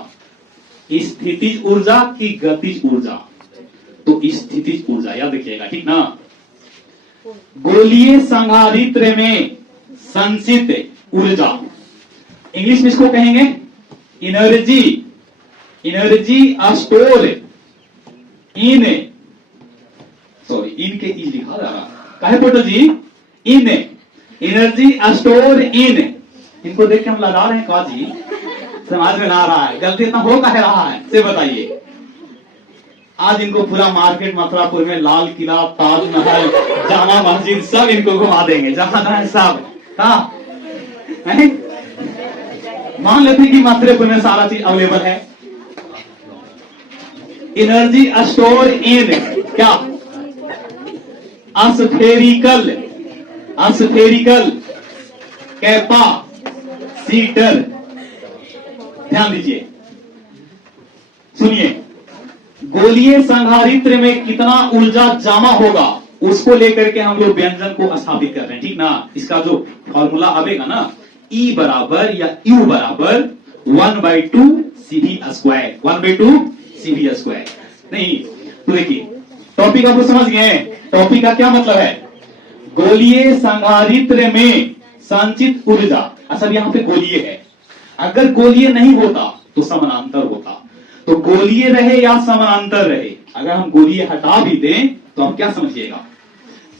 स्थितिज ऊर्जा की गतिज ऊर्जा। तो स्थितिज ऊर्जा याद रखिएगा, ठीक ना। गोलीय संधारित्र में संचित ऊर्जा, इंग्लिश में इसको कहेंगे एनर्जी स्टोर इन, सॉरी इन के ई लिखा जा रहा, काहे पटो जी, इन एनर्जी स्टोर इन। इनको देख के हम लगा रहे हैं का जी, समाज में ला रहा है, गलती इतना हो कह रहा है से बताइए। आज इनको पूरा मार्केट मथुरापुर में लाल किला, ताजमहल, जामा मस्जिद सब इनको घुमा देंगे, जहां है सब। हाँ मान लेते कि मथुरापुर में सारा चीज अवेलेबल है। एनर्जी स्टोर इन क्या, अस्फेरिकल कैपेसिटर। ध्यान दीजिए, सुनिए, गोलीय संधारित्र में कितना ऊर्जा जमा होगा उसको लेकर के हम लोग व्यंजन को स्थापित कर रहे हैं, ठीक ना। इसका जो फॉर्मूला आवेगा ना, E बराबर या U बराबर 1/2 CV स्क्वायर, 1/2 CV स्क्वायर। नहीं तो देखिए, टॉपिक आप लोग समझ गए हैं। टॉपिक का क्या मतलब है, गोलीय संधारित्र में संचित ऊर्जा। अच्छा, यहां पे गोलीय है, अगर गोलीय नहीं होता तो समानांतर होता। तो गोलीय रहे या समानांतर रहे, अगर हम गोलीय हटा भी दें तो आप क्या समझिएगा,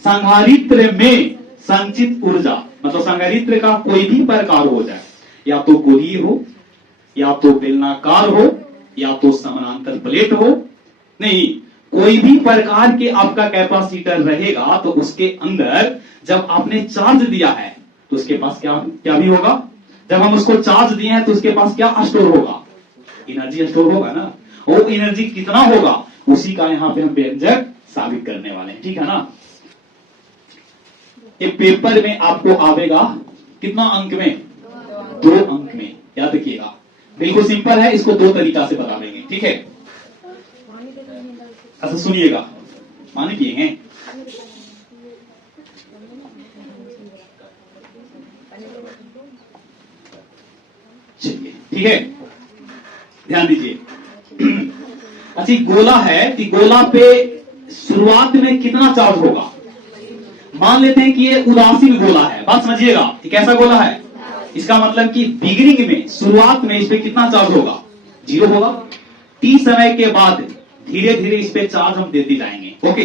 संधारित्र में संचित ऊर्जा मतलब संधारित्र का कोई भी प्रकार हो जाए, या तो गोलीय हो, या तो बेलनाकार हो, या तो समानांतर प्लेट हो, नहीं कोई भी प्रकार के आपका कैपेसिटर रहेगा, तो उसके अंदर जब आपने चार्ज दिया है तो उसके पास क्या भी होगा। जब हम उसको चार्ज दिए हैं तो उसके पास क्या स्टोर होगा, एनर्जी स्टोर होगा ना। वो एनर्जी कितना होगा, उसी का यहां पे हम व्यंजक साबित करने वाले हैं, ठीक है ना। ये पेपर में आपको आवेगा कितना अंक में, 2 अंक में, याद रखिएगा। बिल्कुल सिंपल है, इसको 2 तरीका से बता देंगे, ठीक है। अच्छा सुनिएगा, पानी पिएंगे, चलिए ठीक है, ध्यान दीजिए। अच्छा गोला है कि गोला पे शुरुआत में कितना चार्ज होगा। मान लेते हैं कि ये उदासीन गोला है, बात समझिएगा, ये कैसा गोला है, इसका मतलब कि बिगिनिंग में शुरुआत में इस पे कितना चार्ज होगा, 0 होगा। T समय के बाद धीरे धीरे इस पे चार्ज हम देते जाएंगे। ओके,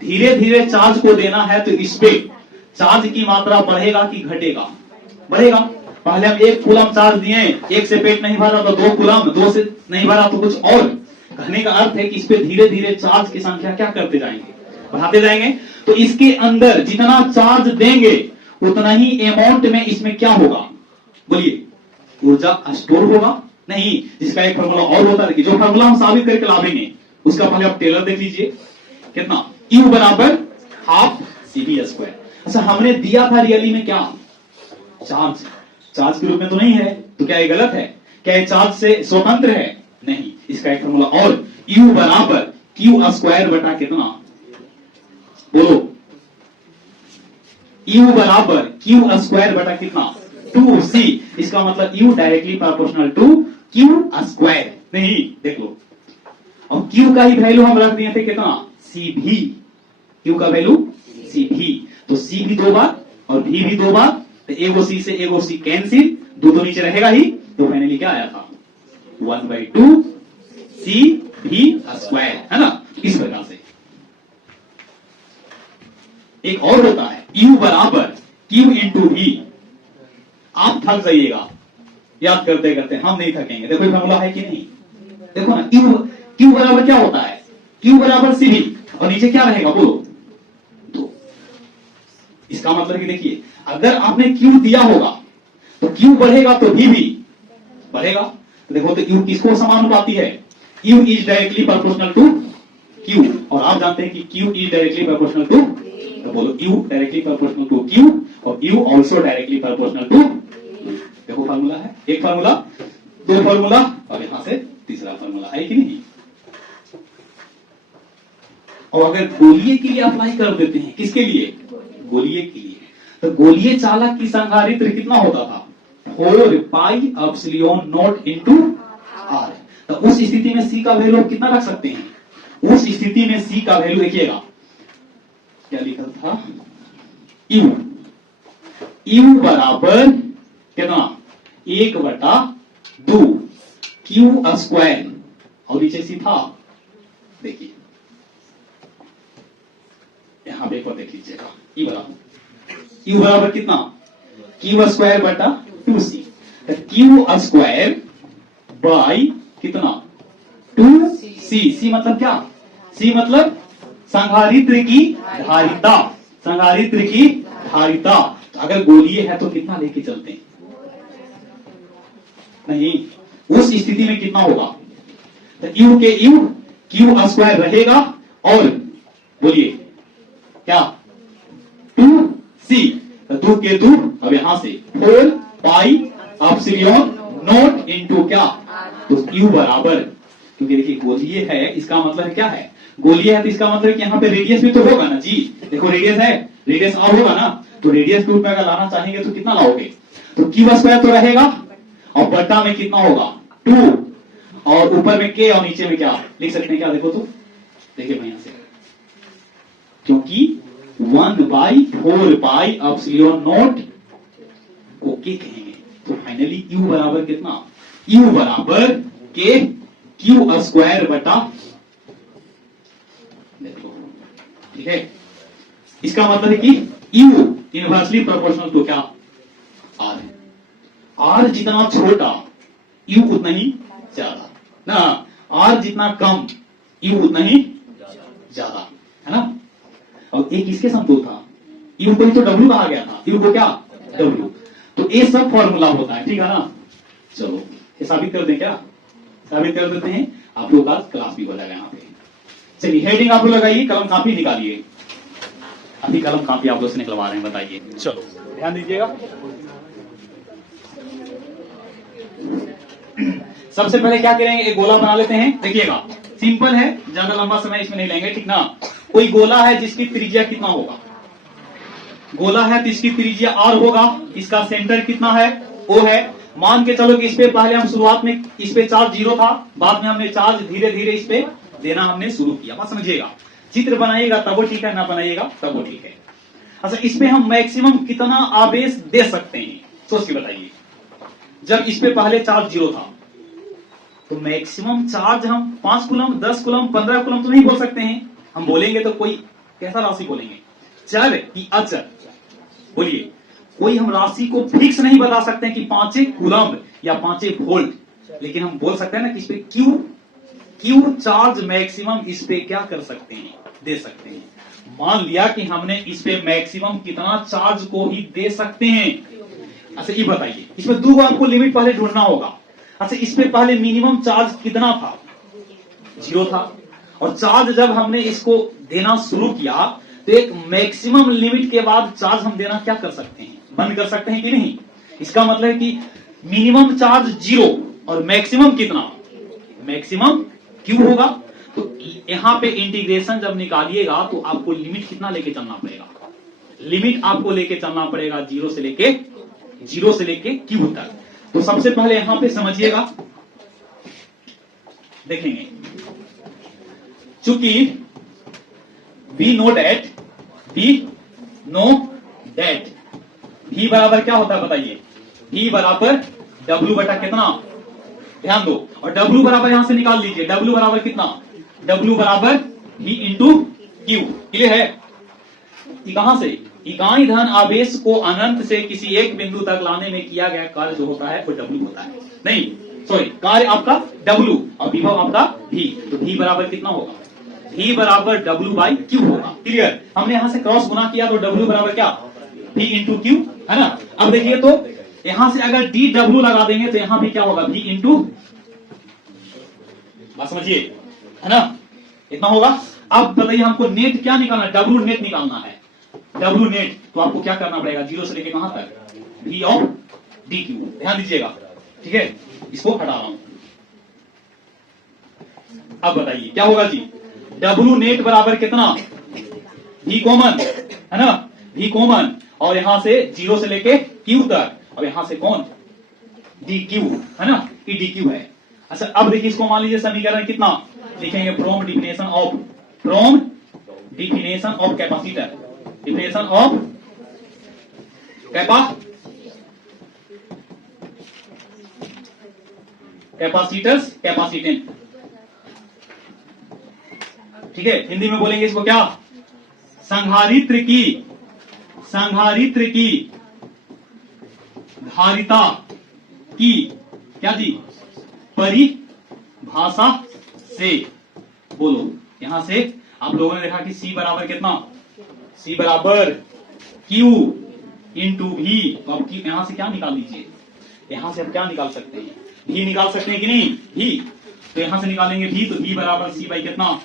धीरे धीरे चार्ज को देना है तो इस पे चार्ज की मात्रा बढ़ेगा कि घटेगा, बढ़ेगा। पहले हम 1 कूलम चार्ज दिए, 1 से पेट नहीं भरा तो 2 कूलम, 2 से नहीं भरा तो कुछ और। कहने का अर्थ है कि इस पे धीरे धीरे चार्ज की संख्या क्या करते जाएंगे, बढ़ाते जाएंगे। तो इसके अंदर जितना चार्ज देंगे उतना ही अमाउंट में इसमें क्या होगा, बोलिए, ऊर्जा स्टोर होगा। नहीं, जिसका एक फॉर्मूला और होता है, कि जो फॉर्मूला हम साबित करके लावेंगे उसका पहले आप टेलर देख लीजिए, कितना, U बराबर हाफ CV स्क्वायर। अच्छा हमने दिया था रियली में क्या, चार्ज, चार्ज के रूप में तो नहीं है, तो क्या ये गलत है, क्या ये चार्ज से स्वतंत्र है, नहीं। इसका एक फॉर्मूला और, U बराबर Q स्क्वायर बटा कितना, बोलो, U बराबर Q स्क्वायर बटा कितना, 2C। इसका मतलब U directly proportional to Q square. नहीं देख लो, और Q का ही वैल्यू हम रख दिए थे कितना, CV, Q का वैल्यू CV, तो C भी 2 बार और V भी 2 बार, तो एगो C से एगो C कैंसिल, 2 तो नीचे रहेगा ही, तो फाइनली क्या आया था, 1/2 CV स्क्वायर, है ना। इस प्रकार से एक और होता है U बराबर Q इंटू V। आप थक जाइएगा याद करते करते, हम नहीं थकेंगे। देखो ये फॉर्मूला है कि नहीं, देखो ना, Q बराबर क्या होता है, Q बराबर CV, और नीचे क्या रहेगा बोलो, 2। इसका मतलब कि देखिए, अगर आपने Q दिया होगा तो Q बढ़ेगा तो V भी बढ़ेगा। तो देखो तो U किसको समानुपाती है, U is directly proportional to Q, और आप जानते हैं कि Q is directly proportional to, तो बोलो U directly proportional to Q और U also directly proportional to. देखो फार्मूला है, एक फार्मूला, 2 फार्मूला, और यहां से तीसरा फार्मूला है कि नहीं। और अगर गोलीय के लिए अप्लाई कर देते हैं, किसके लिए, गोलीय के लिए, तो गोलीय चालक की संधारित्र कितना होता था, 4 pi epsilon not into R। तो उस स्थिति में C का वैल्यू कितना रख सकते हैं, उस स्थिति में C का वैल्यू देखिएगा क्या लिखा था, U बराबर कितना, 1/2 Q स्क्वायर, और नीचे C था, देखिए यहां पे एक बार देख लीजिएगा, U बराबर कितना, Q स्क्वायर बटा 2C, तो Q स्क्वायर बाई कितना, 2C। C मतलब क्या, C मतलब संधारित्र की धारिता, संधारित्र की धारिता। अगर गोलीय है तो कितना लेके चलते हैं, नहीं, उस स्थिति में कितना होगा, तो U के U Q स्क्वायर रहेगा, और बोलिए क्या 2c, 2 के 2, अब यहां से 4 पाई एप्सिलॉन नॉट इनटू क्या, तो u बराबर, क्योंकि देखिए गोलीय है इसका मतलब है क्या है, गोलीय है तो इसका मतलब कि यहाँ पे रेडियस भी तो होगा ना जी, देखो रेडियस है, रेडियस r होगा ना, तो रेडियस के रूप में अगर लाना चाहेंगे तो कितना लाओगे, तो q स्क्वायर तो रहेगा और बट्टा में कितना होगा 2, और ऊपर में k और नीचे में क्या लिख सकते हैं, क्या देखो तो, देखिए मैं यहां से, क्योंकि 1/4 पाई एप्सिलॉन नॉट को k कहेंगे, तो फाइनली u बराबर कितना, u बराबर k q स्क्वायर बटा, देखो ठीक है, इसका मतलब है कि u इनवर्सली प्रोपोर्शनल टू क्या, r है, r जितना छोटा u उतना ही ज्यादा ना, r जितना कम u उतना ही ज्यादा, है ना। और एक इसके समतुल्य था, u को ही तो w कहा गया था, u को क्या w, तो ये सब फॉर्मूला होता है, ठीक है ना। चलो ये साबित कर दें, क्या साबित कर देते हैं, आप लोग का क्लास भी हो जाएगा यहाँ पे। चलिए हेडिंग आप लोग लगाइए, कलम कापी निकालिए, अभी कलम कापी आप लोग से निकलवा रहे हैं, बताइए। चलो ध्यान दीजिएगा, सबसे पहले क्या करेंगे, एक गोला बना लेते हैं, देखिएगा सिंपल है, ज्यादा लंबा समय इसमें नहीं लेंगे, ठीक ना। कोई गोला है जिसकी त्रिज्या कितना होगा, गोला है तो इसकी त्रिज्या r होगा, इसका सेंटर कितना है O है, मान के चलो कि इस पे पहले हम शुरुआत में इस पे चार्ज 0 था, बाद में हमने चार्ज धीरे धीरे इस पे देना हमने शुरू किया, बात समझिएगा, चित्र बनाइएगा तब वो ठीक है, ना बनाइएगा तब वो ठीक है। अच्छा इस पे हम मैक्सिमम कितना आवेश दे सकते हैं, सोच के बताइए, जब इस पे पहले चार्ज 0 था तो मैक्सिमम चार्ज हम 5 कूलम 10 कूलम 15 कूलम तो नहीं बोल सकते हैं, हम बोलेंगे तो कोई कैसा राशि बोलेंगे, चर कि अचर, बोलिए कोई हम राशि को फिक्स नहीं बता सकते हैं कि 5 कूलम या 5 वोल्ट, लेकिन हम बोल सकते हैं ना कि इस पे क्यू चार्ज मैक्सिमम इस पे क्या कर सकते हैं, दे सकते हैं। मान लिया कि हमने इस पे मैक्सिमम कितना चार्ज को ही दे सकते हैं। अच्छा ये बताइए, इसमें दो आपको लिमिट पहले ढूंढना होगा। अच्छा इस पे पहले मिनिमम चार्ज कितना था, 0 था, और चार्ज जब हमने इसको देना शुरू किया तो एक मैक्सिमम लिमिट के बाद चार्ज हम देना क्या कर सकते हैं, बंद कर सकते हैं कि नहीं। इसका मतलब है कि मिनिमम चार्ज 0 और मैक्सिमम कितना, मैक्सिमम क्यू होगा। तो यहां पे इंटीग्रेशन जब निकालिएगा तो आपको लिमिट कितना लेके चलना पड़ेगा, लिमिट आपको लेके चलना पड़ेगा 0 से लेके क्यू तक। तो सबसे पहले यहां पे समझिएगा, देखेंगे चूंकि वी नो दैट V बराबर क्या होता है बताइए, V बराबर W बटा कितना, ध्यान दो, और W बराबर यहां से निकाल लीजिए, W बराबर कितना, W बराबर V इंटू क्यू, क्लियर है। कहां से, इकाई धन आवेश को अनंत से किसी एक बिंदु तक लाने में किया गया कार्य जो होता है वो W होता है, नहीं सॉरी, कार्य आपका W और विभव आपका V, तो V बराबर कितना होगा, V बराबर W बाई क्यू होगा, क्लियर। हमने यहां से क्रॉस गुना किया तो W बराबर क्या, V इंटू क्यू, है ना। अब देखिए तो यहां से अगर DW लगा देंगे तो यहां भी क्या होगा, V इंटू, बात समझिए, है ना, इतना होगा। अब बताइए हमको नेट क्या निकालना है, W नेट निकालना है, W नेट, तो आपको क्या करना पड़ेगा, 0 से लेके कहां तक, V ऑफ DQ, ध्यान दीजिएगा, ठीक है। इसको हटा रहा हूं, अब बताइए क्या होगा जी, W नेट बराबर कितना, V कॉमन, है ना, V कॉमन, और यहां से 0 से लेके Q तक, और यहां से कौन, DQ, है ना, ये DQ है। अच्छा अब देखिए इसको मान लीजिए समीकरण कितना लिखेंगे, from definition of capacitor, definition of capacitors capacitant, ठीक है, हिंदी में बोलेंगे इसको क्या, संधारित्र की धारिता की क्या जी, परिभाषा से, बोलो यहां से आप लोगों ने देखा कि C बराबर कितना, C बराबर Q इंटू V, तो आप यहां से क्या निकाल लीजिए, यहां से आप क्या निकाल सकते हैं, V निकाल सकते हैं कि नहीं, V, तो यहां से निकालेंगे V, तो V बराबर C बाई कितना,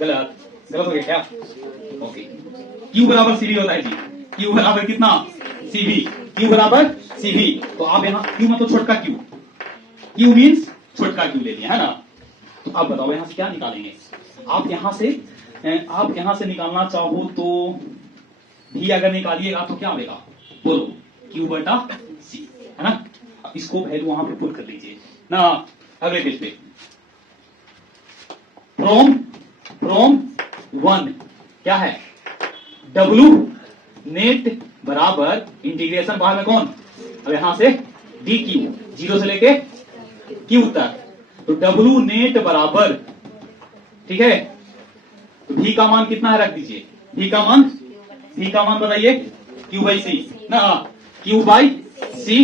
गलत हो गया क्या, ओके। Q बराबर CV होता है जी, Q बराबर कितना CV, Q बराबर CV। तो आप यहाँ Q मतलब छोटका Q, Q मीन्स छोटका Q ले लिया है ना। तो अब बताओ यहां से क्या निकालेंगे। आप यहां से निकालना चाहो तो भी अगर निकालिएगा तो क्या आएगा, बोलो Q बटा C, है ना। अब इसको वैल्यू वहां पे पुट कर लीजिए ना अगले पेज पे। फ्रॉम 1 क्या है, W नेट बराबर इंटीग्रेशन बाहर में कौन, अब यहां से DQ, 0 से लेके Q तक। तो W नेट बराबर, ठीक है, तो V का मान कितना है रख दीजिए, V का मान बताइए, Q बाई सी ना, Q बाई सी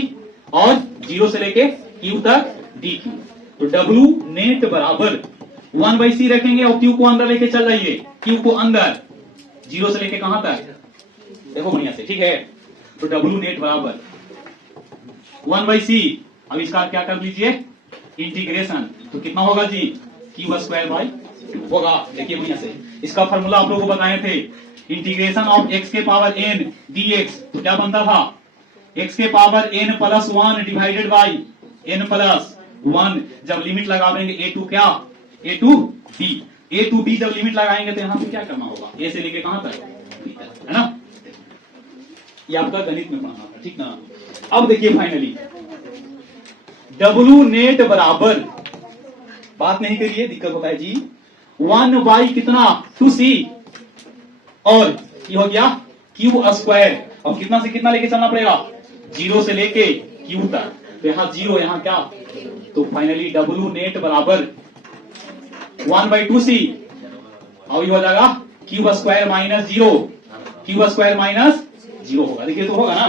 और 0 से लेके Q तक DQ। तो W नेट बराबर 1 बाई सी रखेंगे और Q को अंदर लेके चल जाइए, Q को अंदर 0 से लेके कहां तक, देखो बढ़िया से, ठीक है। तो W नेट बराबर 1 बाई सी, अब इसका क्या कर लीजिए इंटीग्रेशन, तो कितना होगा जी, Q स्क्वायर बाई होगा। देखिए बढ़िया से, इसका फॉर्मूला आप लोगों को बताए थे, इंटीग्रेशन ऑफ x के पावर n dx, तो क्या बनता था, x के power n plus 1 divided by n plus 1। जब लिमिट लगा देंगे a टू क्या, a टू b, जब लिमिट लगाएंगे तो यहां से क्या करना होगा, a से लेके कहां तक, b तक, है ना। ये आपका गणित में पढ़ना था, ठीक ना। अब देखिए फाइनली W नेट बराबर, बात नहीं करिए दिक्कत होता है जी, 1 बाई कितना 2C और ये हो गया Q स्क्वायर, और कितना से कितना लेके चलना पड़ेगा, 0 से लेके Q तक। तो यहाँ 0 यहाँ क्या, तो फाइनली W नेट बराबर 1 बाई 2C और ये हो जाएगा Q square minus 0, Q square minus 0 होगा, देखिए तो होगा ना।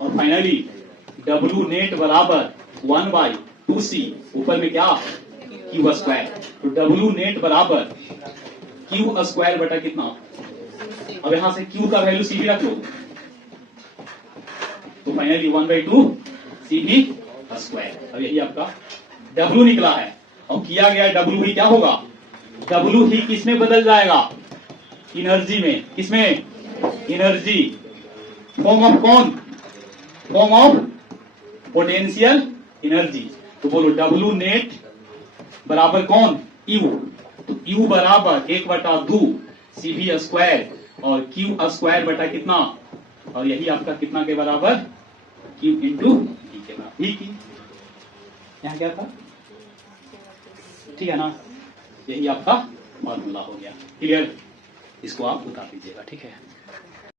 और फाइनली W नेट बराबर 1 बाई 2C, ऊपर में क्या Q स्क्वायर, तो W नेट बराबर Q स्क्वायर बटा कितना, अब यहां से Q का वैल्यू CV रख लो, तो फाइनली 1 बाई 2 CV स्क्वायर। अब यही आपका W निकला है, और किया गया W ही क्या होगा, W ही किसमें बदल जाएगा, एनर्जी में, किसमें, एनर्जी फॉर्म ऑफ कौन, फॉर्म ऑफ पोटेंशियल एनर्जी। तो बोलो W नेट बराबर कौन, U, तो U बराबर 1/2 CV स्क्वायर और Q स्क्वायर बटा कितना, और यही आपका कितना के बराबर, Q इंटू V के बराबर, V की यहां क्या था, ठीक है ना। यही आपका फॉर्मूला हो गया, क्लियर, इसको आप उतार दीजिएगा, ठीक है।